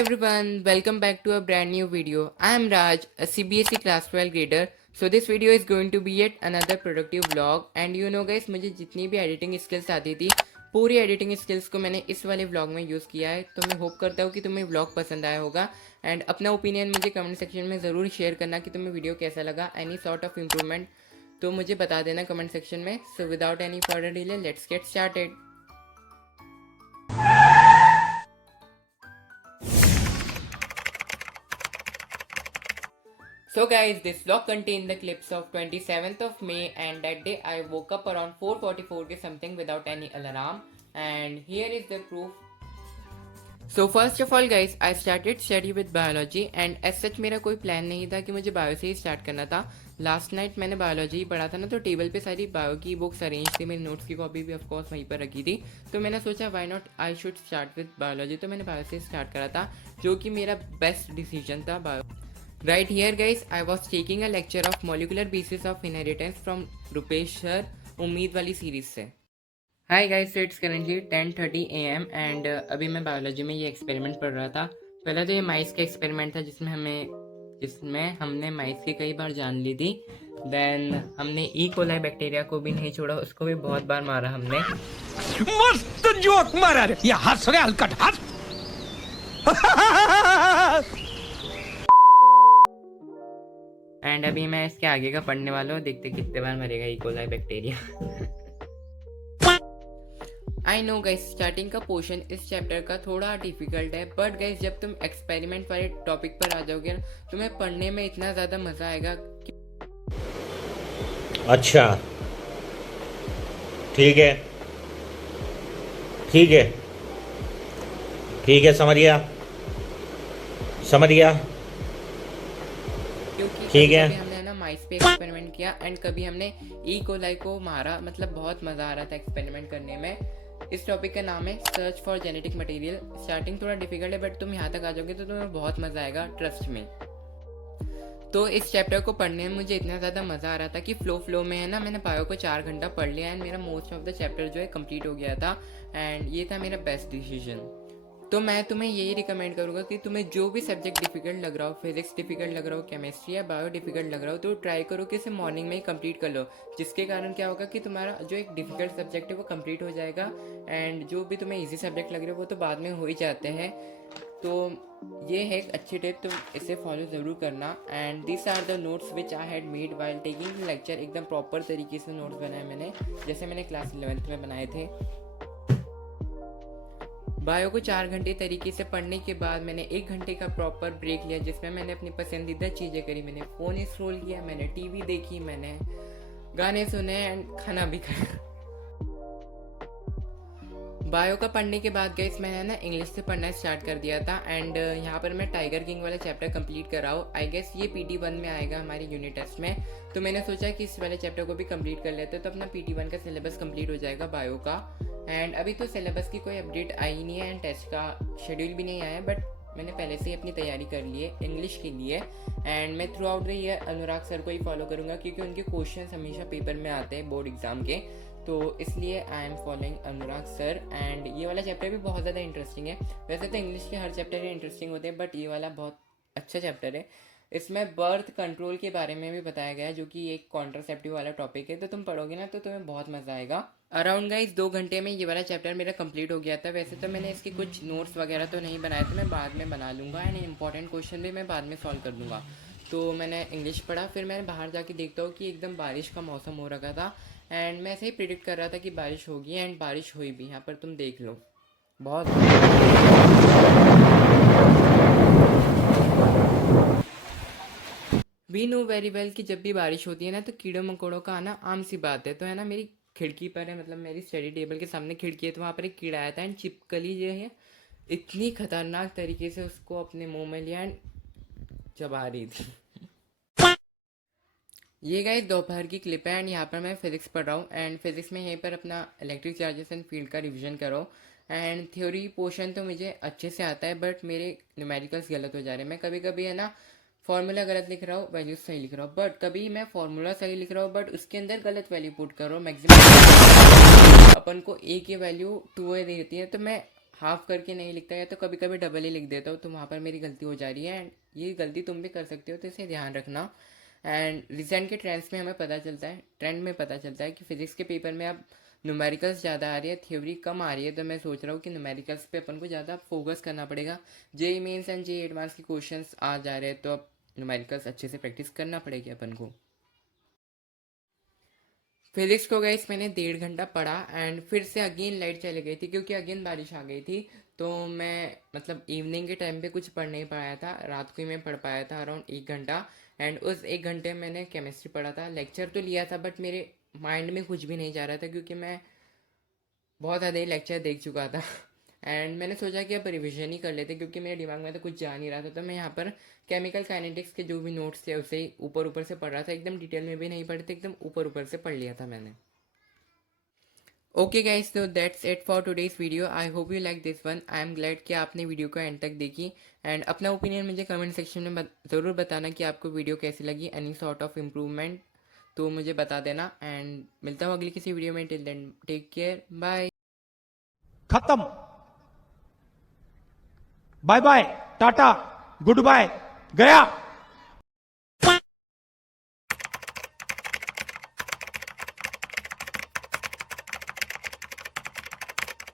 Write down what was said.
everyone, welcome back to a brand new video. I am Raj, a CBSE class 12 grader. So this video is going to be yet another productive vlog and you know guys मुझे जितनी भी editing skills आती थी पूरी editing skills को मैंने इस वाले व्लॉग में यूज़ किया है। तो मैं होप करता हूँ कि तुम्हें व्लॉग पसंद आया होगा एंड अपना ओपिनियन मुझे कमेंट सेक्शन में ज़रूर शेयर करना कि तुम्हें वीडियो कैसा लगा, एनी सॉर्ट ऑफ इम्प्रूवमेंट तो मुझे बता देना कमेंट सेक्शन में। So without any further delay let's get started. So guys, this vlog contained the clips of 27th of May and that day I woke up around 4:44 के something without any alarm and here is the proof. So first of all guys, I started study with biology and as such मेरा कोई plan नहीं था कि मुझे bio से ही start करना था। लास्ट नाइट मैंने बायोलॉजी ही पढ़ा था ना, तो टेबल पे सारी बायो की बुक्स अरेंज थी, मेरी नोट्स की कॉपी भी ऑफकोर्स वहीं पर रखी थी। तो मैंने सोचा why not I should start with biology, तो मैंने बायो से स्टार्ट करा था जो कि मेरा बेस्ट डिसीजन था bio. Right here guys, I was taking a lecture of molecular basis of inheritance from Rupesh sir उम्मीद वाली सीरीज से। Hi guys, so it's currently 10:30 AM and अभी मैं बायोलॉजी में ये एक्सपेरिमेंट पढ़ रहा था। पहले तो ये माइस का एक्सपेरिमेंट था जिसमें हमने माइस की कई बार जान ली थी। देन हमने ई कोलाई बैक्टीरिया को भी नहीं छोड़ा, उसको भी बहुत बार मारा हमने। मस्त जोक मारा रे, ये हंस रे हलकट हंस। एंड अभी मैं इसके आगे का पढ़ने वाला हूँ, देखते कितने बार मरेगा E coli bacteria. I know guys, starting का पोर्शन इस चैप्टर का थोड़ा डिफिकल्ट है, बट गाइस जब तुम एक्सपेरिमेंट वाले टॉपिक पर आ जाओगे ना, तुम्हें पढ़ने में इतना ज़्यादा मज़ा आएगा कि... अच्छा ठीक है ठीक है ठीक है, समझ गया ठीक है। हमने ना माइस पे एक्सपेरिमेंट किया एंड कभी हमने ई कोलाई को मारा, मतलब बहुत मज़ा आ रहा था एक्सपेरिमेंट करने में। इस टॉपिक का नाम है search for genetic material. Starting थोड़ा डिफिकल्ट है बट तुम यहाँ तक आ जाओगे तो तुम्हें बहुत मज़ा आएगा, ट्रस्ट में। तो इस चैप्टर को पढ़ने में मुझे इतना ज़्यादा मज़ा आ रहा था कि फ्लो में है ना, मैंने बायो को 4 घंटा पढ़ लिया एंड मेरा मोस्ट ऑफ द चैप्टर जो है कंप्लीट हो गया था एंड ये था मेरा बेस्ट डिसीजन। तो मैं तुम्हें यही रिकमेंड करूँगा कि तुम्हें जो भी सब्जेक्ट डिफिकल्ट लग रहा हो, फिजिक्स डिफिकल्ट लग रहा हो, केमिस्ट्री या बायो डिफिकल्ट लग रहा हो, तो ट्राई करो कि इसे मॉर्निंग में ही कंप्लीट कर लो, जिसके कारण क्या होगा कि तुम्हारा जो एक डिफिकल्ट सब्जेक्ट है वो कंप्लीट हो जाएगा एंड जो भी तुम्हें इजी सब्जेक्ट लग रहे हो वो तो बाद में हो ही जाते हैं। तो ये है एक अच्छी टिप, तुम इसे फॉलो ज़रूर करना। And this are the notes which I had made while taking lecture. एकदम प्रॉपर तरीके से नोट्स बनाए मैंने, जैसे मैंने क्लास 11th में बनाए थे। बायो को 4 घंटे तरीके से पढ़ने के बाद मैंने 1 घंटे का प्रॉपर ब्रेक लिया, जिसमें मैंने अपनी पसंदीदा चीज़ें करी। मैंने फ़ोन स्क्रॉल किया, मैंने टीवी देखी, मैंने गाने सुने एंड खाना भी खाया। बायो का पढ़ने के बाद गाइस मैंने ना इंग्लिश से पढ़ना स्टार्ट कर दिया था एंड यहाँ पर मैं टाइगर किंग वाला चैप्टर कंप्लीट कर रहा हूँ। आई गेस ये PT1 में आएगा हमारी यूनिट टेस्ट में, तो मैंने सोचा कि इस वाले चैप्टर को भी कंप्लीट कर लेते तो अपना PT1 का सिलेबस कंप्लीट हो जाएगा बायो का। एंड अभी तो सिलेबस की कोई अपडेट आई नहीं है एंड टेस्ट का शेड्यूल भी नहीं आया है, बट मैंने पहले से ही अपनी तैयारी कर ली है इंग्लिश के लिए एंड मैं through out the year Anurag sir को ही फॉलो करूँगा क्योंकि उनके क्वेश्चन हमेशा पेपर में आते हैं बोर्ड एग्जाम के, तो इसलिए I am following Anurag sir. And ये वाला चैप्टर भी बहुत ज़्यादा इंटरेस्टिंग है। वैसे तो इंग्लिश के हर चैप्टर इंटरेस्टिंग होते हैं बट ये वाला बहुत अच्छा चैप्टर है। इसमें बर्थ कंट्रोल के बारे में भी बताया गया है जो कि एक कॉन्ट्रासेप्टिव वाला टॉपिक है, तो तुम पढ़ोगे ना तो तुम्हें बहुत मज़ा आएगा। अराउंड गाइस 2 घंटे में ये वाला चैप्टर मेरा कंप्लीट हो गया था। वैसे तो मैंने इसके कुछ नोट्स वगैरह तो नहीं बनाए थे, मैं बाद में बना लूँगा एंड इंपॉर्टेंट क्वेश्चन भी मैं बाद में सॉल्व कर दूँगा। तो मैंने इंग्लिश पढ़ा, फिर मैंने बाहर जाके देखता हूँ कि एकदम बारिश का मौसम हो रखा था एंड मैं ऐसे ही प्रिडिक्ट कर रहा था कि बारिश होगी एंड बारिश हुई भी। यहाँ पर तुम देख लो बहुत। वी नो वेरी वेल कि जब भी बारिश होती है ना तो कीड़ों मकोड़ों का आना आम सी बात है। तो है ना, मेरी खिड़की पर है, मतलब मेरी स्टडी टेबल के सामने खिड़की है, तो वहाँ पर एक कीड़ा आया था एंड चिपकली जो है इतनी खतरनाक तरीके से उसको अपने मुंह में लिया एंड चबा रही थी। ये गाइस दोपहर की क्लिप है एंड यहाँ पर मैं फिजिक्स पढ़ रहा हूँ एंड फिजिक्स में यहीं पर अपना इलेक्ट्रिक चार्जेस एंड फील्ड का रिवीजन करो एंड थ्योरी पोर्शन तो मुझे अच्छे से आता है बट मेरे न्यूमेरिकल्स गलत हो जा रहे हैं। मैं कभी कभी है ना फॉर्मूला गलत लिख रहा हूँ, वैल्यूज सही लिख रहा हूँ, बट कभी मैं फॉर्मूला सही लिख रहा हूँ बट उसके अंदर गलत वैल्यू पुट कर रहा हूँ। मैक्सिमम अपन को ए की वैल्यू 2 देती है तो मैं हाफ करके नहीं लिखता या तो कभी कभी डबल ही लिख देता हूँ, तो वहाँ पर मेरी गलती हो जा रही है। एंड ये गलती तुम भी कर सकते हो, तो इसे ध्यान रखना। एंड रिसेंट के ट्रेंड्स में हमें पता चलता है, ट्रेंड में पता चलता है कि फिजिक्स के पेपर में अब न्यूमेरिकल्स ज़्यादा आ रही है, थ्योरी कम आ रही है। तो मैं सोच रहा हूँ कि न्यूमेरिकल्स पे अपन को ज़्यादा फोकस करना पड़ेगा। JEE Mains and JEE Advance के क्वेश्चंस आ जा रहे हैं, तो अब न्यूमेरिकल्स अच्छे से प्रैक्टिस करना पड़ेगी अपन को। फिजिक्स को गाइस मैंने 1.5 घंटा पढ़ा एंड फिर से अगेन लाइट चली गई थी क्योंकि अगेन बारिश आ गई थी। तो मैं मतलब इवनिंग के टाइम पे कुछ पढ़ नहीं पाया था, रात को ही मैं पढ़ पाया था अराउंड 1 घंटा। एंड उस 1 घंटे में मैंने केमिस्ट्री पढ़ा था, लेक्चर तो लिया था बट मेरे माइंड में कुछ भी नहीं जा रहा था क्योंकि मैं बहुत ज़्यादा ही लेक्चर देख चुका था। एंड मैंने सोचा कि अब रिवीजन ही कर लेते क्योंकि मेरे दिमाग में तो कुछ जा नहीं रहा था। तो मैं यहाँ पर केमिकल काइनेटिक्स के जो भी नोट्स थे उसे ही ऊपर ऊपर से पढ़ रहा था, एकदम डिटेल में भी नहीं पढ़े थे, एकदम ऊपर ऊपर से पढ़ लिया था मैंने। ओके गाइस, तो that's it for today's video. I hope you like this one. I am glad कि आपने वीडियो को एंड तक देखी। एंड अपना ओपिनियन मुझे कमेंट सेक्शन में ज़रूर बताना कि आपको वीडियो कैसी लगी, एनी सॉर्ट ऑफ इम्प्रूवमेंट तो मुझे बता देना। एंड मिलता हूँ अगली किसी वीडियो में। Till then take care, bye. खत्म। Bye bye, tata, goodbye, गया।